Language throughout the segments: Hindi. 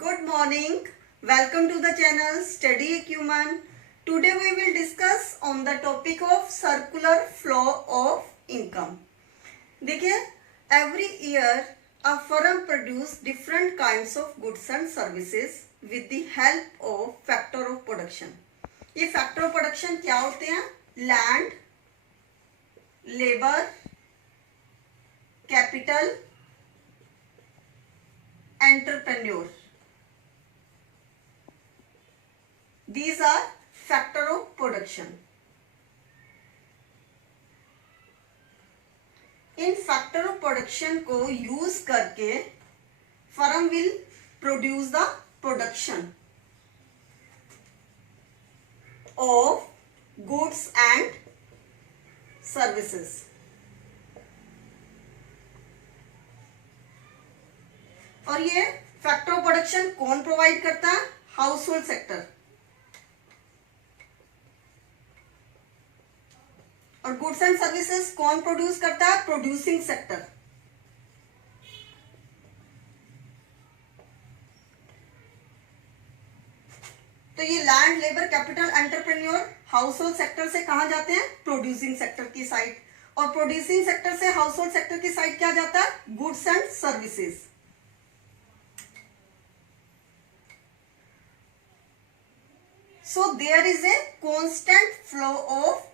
Good morning. Welcome to the channel Study Acumen. Today we will discuss on the topic of circular flow of income. देखिए, every year a firm produce different kinds of goods and services with the help of factor of production. ये factor of production क्या होते हैं? Land, labor, capital, entrepreneur. These are factor of production. In factor of production को यूज करके firm will produce the production of goods and services. और ये फैक्टर ऑफ प्रोडक्शन कौन प्रोवाइड करता है? Household sector. और गुड्स एंड सर्विसेज कौन प्रोड्यूस करता है? Producing sector. तो ये land, labour, capital, entrepreneur house hold sector से कहां जाते हैं? प्रोड्यूसिंग सेक्टर की साइड. और प्रोड्यूसिंग सेक्टर से हाउस होल्ड सेक्टर की साइड क्या जाता है? Goods and services. So there is a constant flow of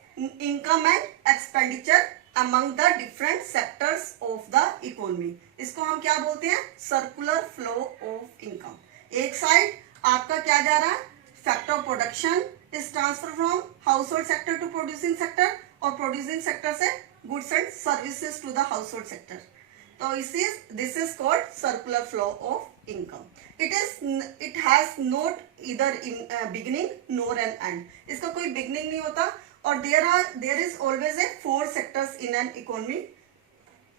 income and expenditure among the different sectors of the economy. इसको हम क्या बोलते हैं? Circular flow of income. एक साइड आपका क्या जा रहा है? Factor of production is transferred from household sector to producing sector और producing sector से goods and services to the household sector. तो this is called circular flow of income. It has not either in beginning nor an end. इसका कोई beginning नहीं होता. और there is always a 4 sectors in an economy.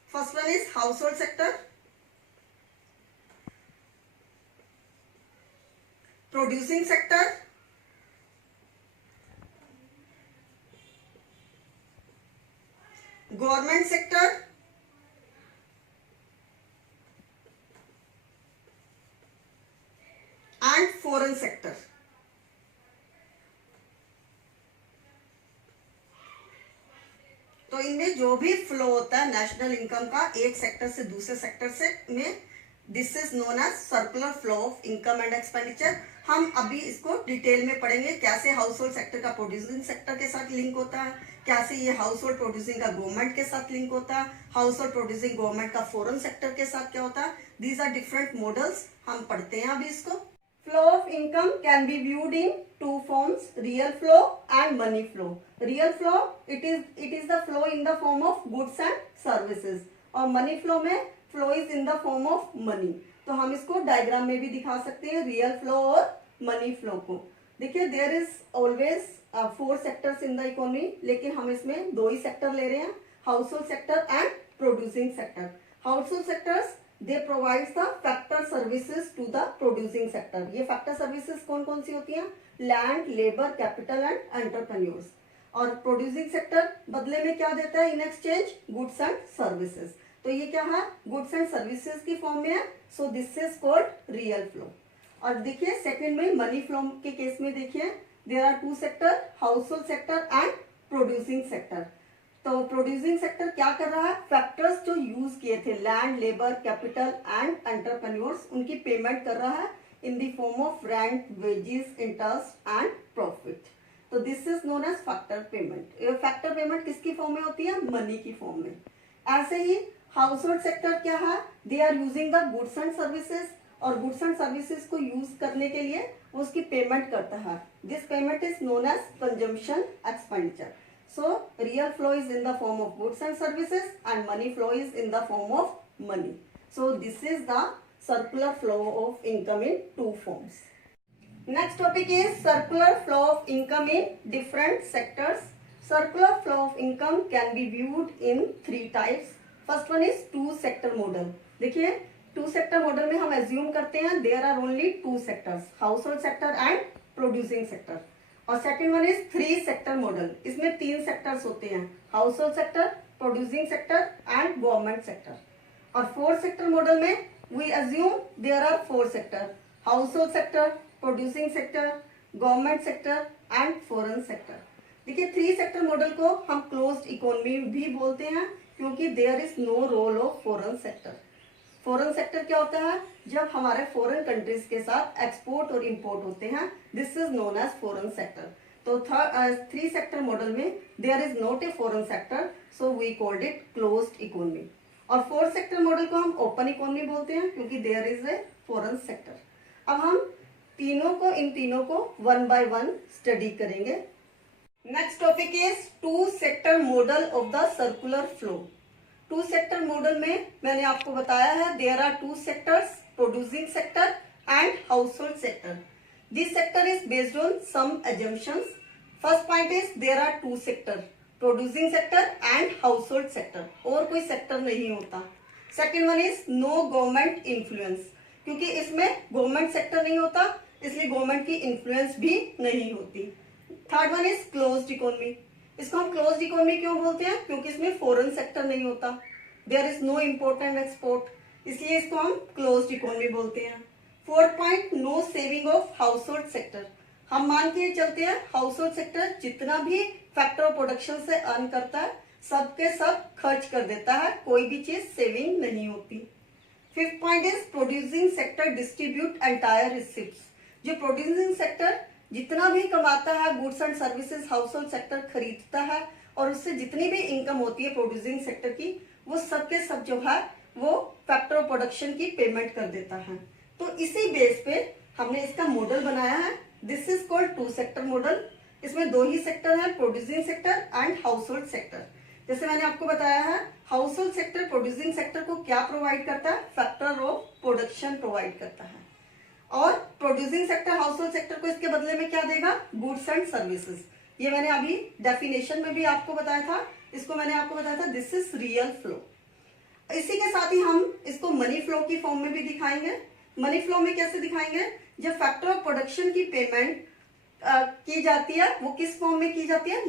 First one is household sector, producing sector, government sector, and foreign sector. तो इनमें जो भी फ्लो होता है नेशनल इनकम का एक सेक्टर से दूसरे सेक्टर से में, this is known as circular flow of income and expenditure. हम अभी इसको डिटेल में पढ़ेंगे कैसे हाउस होल्ड सेक्टर का प्रोड्यूसिंग सेक्टर के साथ लिंक होता है, कैसे ये हाउस होल्ड प्रोड्यूसिंग का गवर्नमेंट के साथ लिंक होता है, हाउस होल्ड प्रोड्यूसिंग गवर्नमेंट का फॉरेन सेक्टर के साथ क्या होता है. These are different models. हम पढ़ते हैं अभी इसको. Flow of income can be viewed in two forms: real flow and money flow. Real flow it is the flow in the form of goods and services. और money flow में flow is in the form of money. तो हम इसको डायग्राम में भी दिखा सकते हैं रियल फ्लो और मनी फ्लो को. देखिए there is always 4 sectors in the economy, लेकिन हम इसमें 2 ही सेक्टर ले रहे हैं, household sector and producing sector. House hold sectors they provides the factor services to the producing sector. ये factor services कौन कौन सी होती हैं? Land, labour, capital and entrepreneurs. और प्रोड्यूसिंग सेक्टर बदले में क्या देता है in exchange? Goods and services. तो ये क्या है? गुड्स एंड सर्विसेज की फॉर्म में है. So this is called real flow. और देखिए सेकंड में मनी फ्लो के केस में देखिए there are 2 sector, household sector and producing sector. तो प्रोड्यूसिंग सेक्टर क्या कर रहा है? फैक्टर्स जो यूज किए थे land, labour, capital and entrepreneurs, उनकी पेमेंट कर रहा है in the form of rent, wages, interest and profit. तो this is known as factor payment. Factor payment किसकी फॉर्म में होती है? मनी की फॉर्म में. ऐसे ही हाउस होल्ड सेक्टर क्या है? They are using the goods and services. और गुड्स एंड सर्विसेज को यूज करने के लिए वो उसकी पेमेंट करता है. This payment is known as consumption expenditure. So real flow is in the form of goods and services and money flow is in the form of money. So this is the circular flow of income in 2 forms. Next topic is circular flow of income in different sectors. Circular flow of income can be viewed in 3 types. First one is 2 sector model. देखिए 2 sector model में हम assume करते हैं there are only 2 sectors, household sector and producing sector. और second one is 3 sector model. इसमें 3 सेक्टर्स होते हैं, household sector, producing sector and government sector. और 4 सेक्टर मॉडल में we assume there are 4 sector, household sector, producing sector, government sector and foreign sector. देखिए 3 सेक्टर मॉडल को हम क्लोज्ड इकोनॉमी भी बोलते हैं क्योंकि there is no role of foreign sector. Foreign sector क्या होता है? जब हमारे फॉरेन कंट्रीज के साथ एक्सपोर्ट और इंपोर्ट होते हैं, this is known as foreign sector. तो 3 सेक्टर मॉडल में there is not a foreign sector, so we called it closed economy. और 4 सेक्टर मॉडल को हम ओपन इकोनॉमी बोलते हैं क्योंकि there is a foreign sector. अब हम इन तीनों को वन बाय वन स्टडी करेंगे। Next topic is 2 sector model of the circular flow. 2 sector model में मैंने आपको बताया है there are 2 sectors, producing sector and household sector. This sector is based on some assumptions. First point is there are 2 sector, producing sector and household sector, और कोई सेक्टर नहीं होता। Second one is no government influence, क्योंकि इसमें गवर्नमेंट सेक्टर नहीं होता इसलिए गवर्नमेंट की इन्फ्लुएंस भी नहीं होती। Third one is closed economy. इसको हम क्लोज्ड इकोनॉमी क्यों बोलते हैं? क्योंकि इसमें फॉरेन सेक्टर नहीं होता, there is no import and export, इसलिए इसको हम क्लोज्ड इकोनॉमी बोलते हैं। Fourth point, no saving of household sector. हम मान के चलते हैं हाउस होल्ड सेक्टर जितना भी फैक्टर ऑफ प्रोडक्शन से अर्न करता है सबके सब खर्च कर देता है, कोई भी चीज सेविंग नहीं होती। Fifth point is producing sector distribute entire receipts. जो प्रोड्यूसिंग सेक्टर जितना भी कमाता है goods and services house hold sector खरीदता है और उससे जितनी भी इनकम होती है प्रोड्यूसिंग सेक्टर की, वो सबके सब जो है वो फैक्टर ऑफ प्रोडक्शन की पेमेंट कर देता है। तो इसी बेस पे हमने इसका मॉडल बनाया है। This is called 2 sector model. इसमें 2 ही सेक्टर है, producing sector and household sector. जैसे मैंने आपको बताया है household sector producing sector को क्या प्रोवाइड करता है? फैक्टर ऑफ प्रोडक्शन प्रोवाइड करता है, और producing sector household sector को इसके बदले में क्या देगा? Goods and services. ये मैंने अभी डेफिनेशन में भी आपको बताया था, इसको मैंने आपको बताया था दिस इज रियल फ्लो। इसी के साथ ही हम इसको मनी फ्लो की फॉर्म में भी दिखाएंगे। मनी फ्लो में कैसे दिखाएंगे? जब फैक्टर ऑफ प्रोडक्शन की पेमेंट की जाती है वो किस फॉर्म में की जाती है?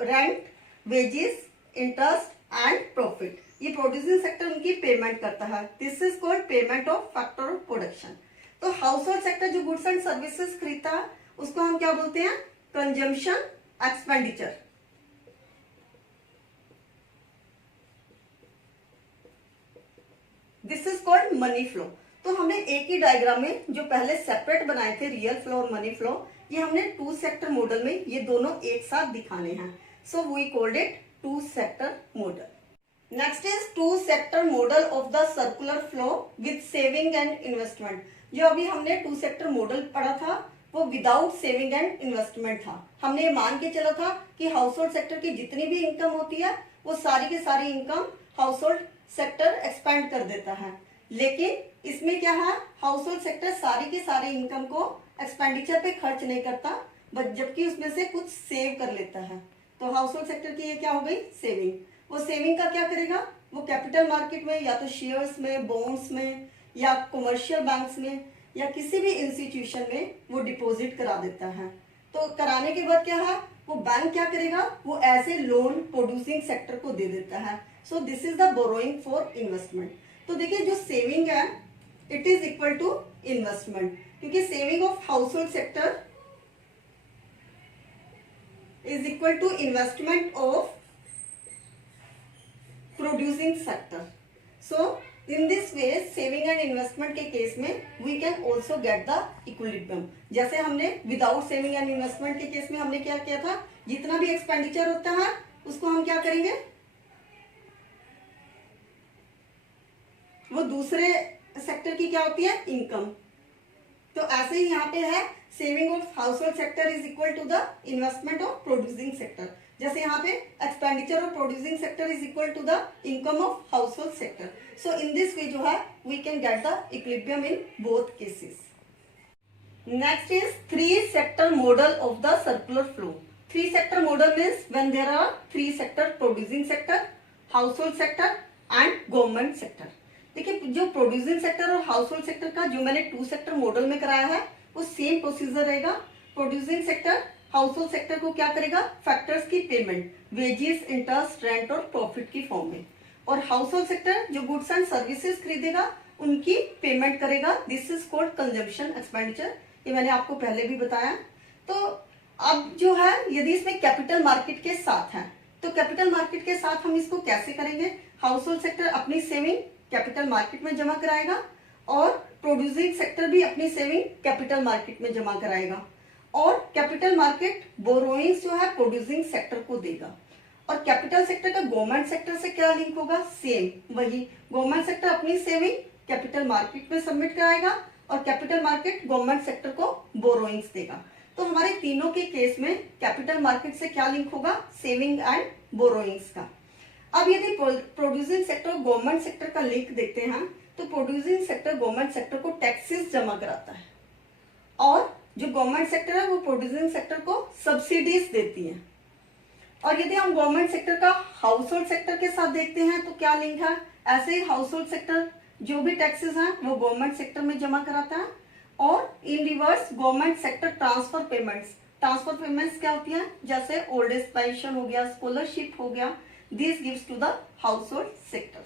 Rent, wages, interest and profit. ये प्रोड्यूसिंग सेक्टर उनकी पेमेंट करता है। This is called payment of factor of production. तो हाउस होल्ड सेक्टर जो गुड्स एंड सर्विसेज खरीदता है उसको हम क्या बोलते हैं? Consumption expenditure. This is called money flow. तो हमने एक ही डायग्राम में जो पहले सेपरेट बनाए थे रियल फ्लो और मनी फ्लो, ये हमने 2 सेक्टर मॉडल में ये दोनों एक साथ दिखाने हैं। So we called it 2 sector model. Next is 2 sector model of the circular flow with saving and investment. जो अभी हमने 2 सेक्टर मॉडल पढ़ा था वो विदाउट सेविंग एंड इन्वेस्टमेंट था। हमने ये मान के चला था कि हाउस होल्ड सेक्टर की जितनी भी इनकम होती है वो सारी की सारी income house hold sector expand कर देता है, लेकिन इसमें क्या है? हाउस होल्ड सेक्टर सारी की सारी इनकम को एक्सपेंडिचर पे खर्च नहीं करता, बट जबकि उसमें से कुछ सेव कर लेता है। तो हाउस होल्ड सेक्टर की ये क्या हो गई? सेविंग। वो सेविंग का क्या करेगा? वो कैपिटल मार्केट में या तो शेयर्स में, बॉन्ड्स में या कमर्शियल बैंक्स में या किसी भी इंस्टीट्यूशन में वो डिपॉजिट करा देता है। तो कराने के बाद क्या है? वो बैंक क्या करेगा? वो ऐसे लोन प्रोड्यूसिंग सेक्टर को दे देता है। So this is the borrowing for investment. तो देखिए जो सेविंग है it is equal to investment, क्योंकि saving of household sector is equal to investment of producing sector. So in this way saving and investment के केस में we can also get the equilibrium. जैसे हमने विदाउट सेविंग एंड इन्वेस्टमेंट के केस में हमने क्या किया था? जितना भी एक्सपेंडिचर होता है उसको हम क्या करेंगे? वो दूसरे सेक्टर की क्या होती है? इनकम। तो ऐसे ही यहाँ पे है saving of household sector is equal to the investment of producing sector. जैसे यहाँ पे expenditure of producing sector is equal to the income of household sector. So in this way जो है we can get the equilibrium in both cases. Next is 3 sector model of the circular flow. 3 sector model means when there are 3 sector, producing sector, household sector and government sector. देखिए जो प्रोड्यूसिंग सेक्टर और हाउस होल्ड सेक्टर का जो मैंने 2 सेक्टर मॉडल में कराया है वो सेम प्रोसीजर रहेगा। Producing sector household sector को क्या करेगा? फैक्टर्स की पेमेंट, वेजेस, इंटरेस्ट, रेंट और प्रॉफिट की फॉर्म में, और हाउस होल्ड सेक्टर जो गुड्स एंड सर्विसेज खरीदेगा उनकी पेमेंट करेगा। This is called consumption expenditure, ये मैंने आपको पहले भी बताया। तो अब जो है यदि इसमें कैपिटल मार्केट के साथ है तो कैपिटल मार्केट के साथ हम इसको कैसे करेंगे? हाउस होल्ड सेक्टर अपनी सेविंग कैपिटल मार्केट में जमा कराएगा और प्रोड्यूसिंग सेक्टर भी अपनी सेविंग कैपिटल मार्केट में जमा कराएगा, और कैपिटल मार्केट बोरोइंग्स जो है प्रोड्यूसिंग सेक्टर को देगा। और कैपिटल सेक्टर का गवर्नमेंट सेक्टर से क्या लिंक होगा? सेम वही, गवर्नमेंट सेक्टर अपनी सेविंग कैपिटल मार्केट में सबमिट कराएगा और कैपिटल मार्केट गवर्नमेंट सेक्टर को बोरोइंग्स देगा। तो हमारे तीनों के केस में कैपिटल मार्केट से क्या लिंक होगा? सेविंग एंड बोरोइंग्स का। अब यदि प्रोड्यूसिंग सेक्टर गवर्नमेंट सेक्टर का लिंक देखते हैं तो प्रोड्यूसिंग सेक्टर गवर्नमेंट सेक्टर को टैक्सेस जमा कराता है और जो गवर्नमेंट सेक्टर है वो प्रोड्यूसिंग सेक्टर को सब्सिडीज देती है। और यदि हम गवर्नमेंट सेक्टर का हाउस होल्ड सेक्टर के साथ देखते हैं तो क्या लिंक है? ऐसे ही हाउस होल्ड सेक्टर जो भी टैक्सेस हैं वो गवर्नमेंट सेक्टर में जमा कराता है और in reverse government sector transfer payments क्या होती है? जैसे ओल्ड एज पेंशन हो गया, स्कॉलरशिप हो गया, this gives to the household sector.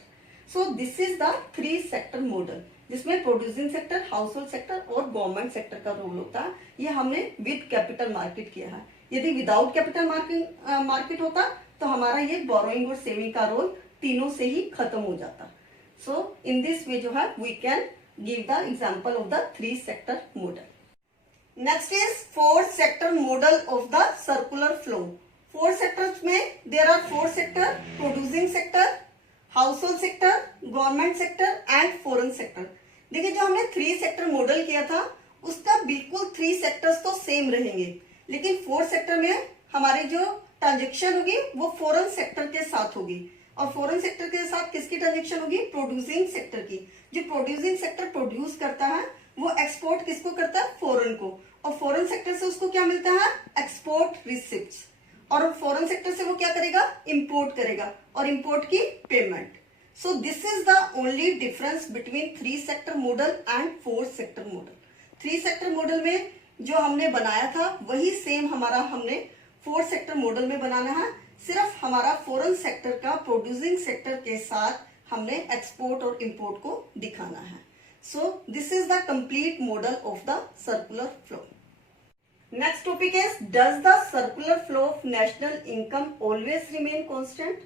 So this is the 3 sector model जिसमें producing sector, household sector और गवर्नमेंट सेक्टर का रोल होता है। ये हमने विद कैपिटल मार्केट किया है। यदि विदाउट कैपिटल मार्केट होता तो हमारा ये बोरोइंग और सेविंग का रोल तीनों से ही खत्म हो जाता। सो इन दिस वे जो है we can give the example of the 3 sector model. Next is 4 sector model of the circular flow. 4 sectors में there are 4 sector: producing sector, household sector, government sector and foreign sector. देखिए जो हमने 3 सेक्टर मॉडल किया था उसका बिल्कुल 3 सेक्टर्स तो सेम रहेंगे, लेकिन 4 सेक्टर में हमारी जो ट्रांजेक्शन होगी वो फॉरेन सेक्टर के साथ होगी। और फॉरेन सेक्टर के साथ किसकी ट्रांजेक्शन होगी? प्रोड्यूसिंग सेक्टर की। जो प्रोड्यूसिंग सेक्टर प्रोड्यूस करता है वो एक्सपोर्ट किसको करता है? फॉरेन को। और फॉरेन सेक्टर से उसको क्या मिलता है? Export receipts. और फॉरेन सेक्टर से वो क्या करेगा? इंपोर्ट करेगा और इंपोर्ट की payment. So this is the only difference between 3 sector model and 4 sector model. 3 sector model में जो हमने बनाया था वही सेम हमारा हमने 4 सेक्टर मॉडल में बनाना है। सिर्फ हमारा फॉरेन सेक्टर का प्रोड्यूसिंग सेक्टर के साथ हमने एक्सपोर्ट और इंपोर्ट को दिखाना है। So this is the complete model of the circular flow. Next topic is, does the circular flow of national income always remain constant?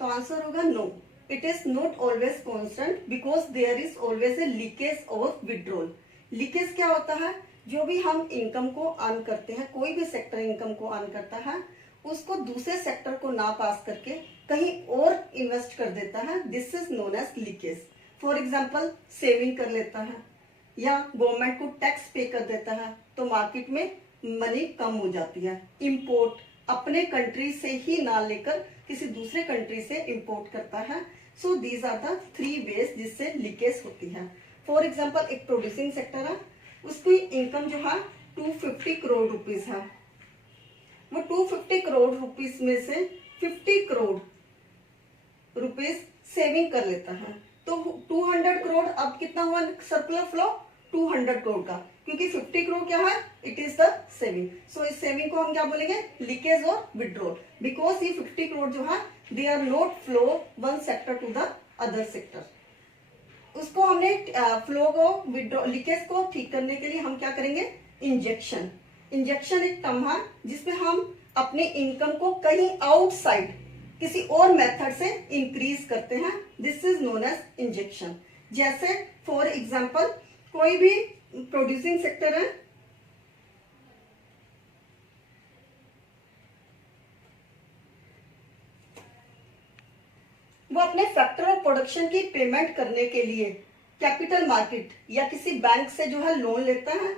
तो आंसर होगा no, it is not always constant because there is always a leakage और विड्रॉल। लीकेज क्या होता है? जो भी हम इनकम को अर्न करते हैं, कोई भी सेक्टर इनकम को अर्न करता है उसको दूसरे सेक्टर को ना पास करके कहीं और इन्वेस्ट कर देता है। This is known as leakage. For example saving कर लेता है या गवर्नमेंट को टैक्स पे कर देता है तो मार्केट में मनी कम हो जाती है। इंपोर्ट अपने कंट्री से ही ना लेकर किसी दूसरे कंट्री से इंपोर्ट करता है। So these are the 3 ways जिससे लीकेज होती है। फॉर एग्जाम्पल एक प्रोड्यूसिंग सेक्टर है, उसकी इनकम जो है 250 करोड़ रुपीस है। वो 250 करोड़ रुपीस में से 50 करोड़ रुपीस सेविंग कर लेता है। तो 200 करोड़ अब कितना हुआ सर्कुलर फ्लो? 200 करोड़ का, क्योंकि 50 करोड़ क्या है? It is the saving. So इस सेविंग को हम क्या बोलेंगे? लीकेज और विड्रॉल। बिकॉज ये 50 करोड़ जो है they are not flow one sector to the other sector. उसको हमने फ्लो को विड्रॉ लीकेज को ठीक करने के लिए हम क्या करेंगे? इंजेक्शन। इंजेक्शन एक टर्म है जिसमें हम अपने इनकम को कहीं आउटसाइड किसी और मेथड से इंक्रीज करते हैं। This is known as injection. जैसे फॉर एग्जांपल कोई भी प्रोड्यूसिंग सेक्टर है, वो अपने फैक्टर ऑफ प्रोडक्शन की पेमेंट करने के लिए कैपिटल मार्केट या किसी बैंक से जो है लोन लेता है।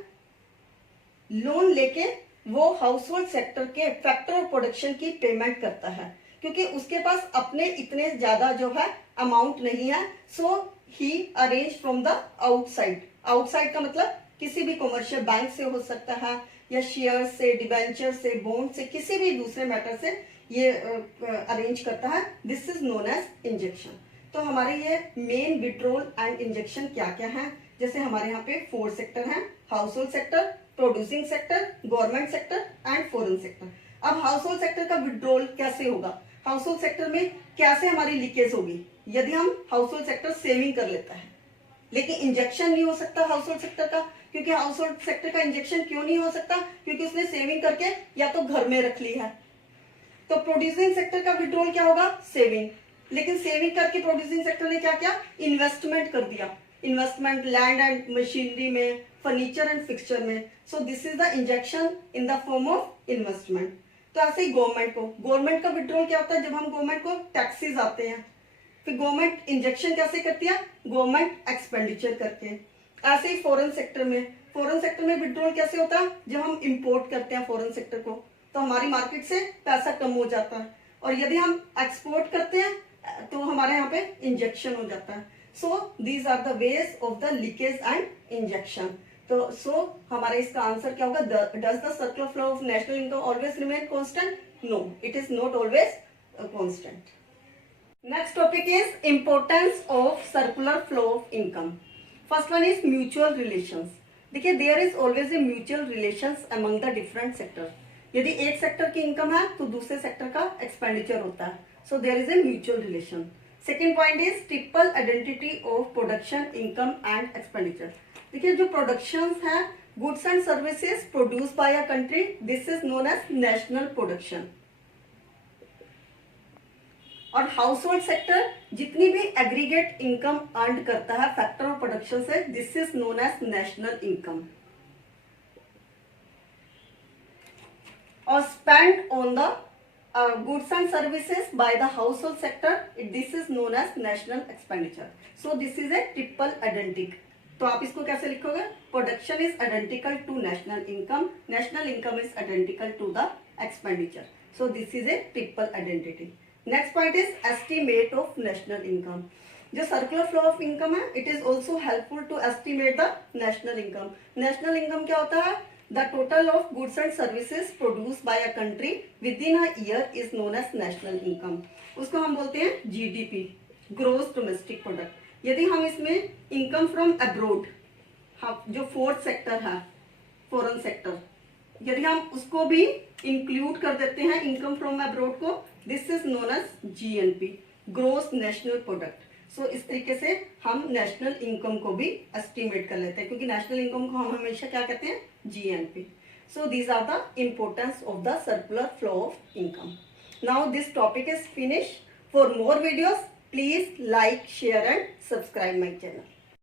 लोन लेके वो हाउस होल्ड सेक्टर के फैक्टर ऑफ प्रोडक्शन की पेमेंट करता है, क्योंकि उसके पास अपने इतने ज्यादा जो है अमाउंट नहीं है। So he arrange from the outside. Outside का मतलब किसी भी कॉमर्शियल बैंक से हो सकता है या शेयर से, डिबेंचर से, बॉन्ड से, किसी भी दूसरे मैटर से ये अरेंज करता है। This is known as injection. तो हमारे ये मेन विड्रॉल एंड इंजेक्शन क्या क्या है? जैसे हमारे यहाँ पे 4 सेक्टर हैं: household sector, producing sector, government sector and foreign sector. अब हाउस होल्ड सेक्टर का विड्रॉल कैसे होगा? हाउस होल्ड सेक्टर में कैसे हमारी लीकेज होगी? यदि हम हाउस होल्ड सेक्टर सेविंग कर लेता है लेकिन इंजेक्शन नहीं हो सकता हाउस होल्ड सेक्टर का, क्योंकि हाउस होल्ड सेक्टर का इंजेक्शन क्यों नहीं हो सकता, क्योंकि उसने सेविंग करके या तो घर में रख ली है। तो प्रोड्यूसिंग सेक्टर का विड्रॉल क्या होगा, सेविंग। लेकिन सेविंग करके प्रोड्यूसिंग सेक्टर ने क्या किया, इन्वेस्टमेंट कर दिया, इन्वेस्टमेंट लैंड एंड मशीनरी में, फर्नीचर एंड फिक्सचर में। सो this is the injection in the form of investment. तो ऐसे ही गवर्नमेंट का विड्रॉल क्या होता है, जब हम गवर्नमेंट को टैक्सेस आते हैं, फिर गवर्नमेंट इंजेक्शन कैसे करती है, गवर्नमेंट एक्सपेंडिचर करके। ऐसे ही फॉरेन सेक्टर में विड्रॉल कैसे होता है, जब हम इंपोर्ट करते हैं फॉरेन सेक्टर को, तो हमारी मार्केट से पैसा कम हो जाता है, और यदि हम एक्सपोर्ट करते हैं तो हमारे यहाँ पे इंजेक्शन हो जाता है। So these are the ways of the leakage and injection. तो सो हमारा इसका आंसर क्या होगा, does the circular flow of national income always remain constant, no it is not always constant. Next topic is importance of circular flow of income. First one is mutual relations. देखिए there is always a mutual relations among the different sector. यदि एक सेक्टर की इनकम है तो दूसरे सेक्टर का एक्सपेंडिचर होता है, so there is a mutual relation. Second point is triple identity of production, income and expenditure. देखिए जो प्रोडक्शंस है, goods and services produce by a country, this is known as national production. और हाउस होल्ड सेक्टर जितनी भी एग्रीगेट इनकम अर्न करता है फैक्टर ऑफ प्रोडक्शन से, this is known as national income. और spend on the goods and services by the household sector, this is known as national expenditure. So this is a triple identity. तो आप इसको कैसे लिखोगे, production is identical to national income is identical to the expenditure. So this is a triple identity. Next point is estimate of national income. जो सर्कुलर फ्लो ऑफ इनकम है, it is also helpful to estimate the national income. National income क्या होता है, the total of goods and services produce by a country within a year is known as national income. उसको हम बोलते हैं जीडीपी, ग्रोस डोमेस्टिक प्रोडक्ट। यदि हम इसमें इनकम फ्रॉम अब्रोड, जो फोर्थ सेक्टर है, फॉरेन सेक्टर, यदि हम उसको भी इंक्लूड कर देते हैं इनकम फ्रॉम अब्रोड को, this is known as GNP, gross national product. So इस तरीके से हम नेशनल इनकम को भी एस्टिमेट कर लेते हैं, क्योंकि नेशनल इनकम को हम हमेशा क्या कहते हैं, GNP. So these are the importance of the circular flow of income. Now this topic is finish. For more videos please like, share and subscribe my channel.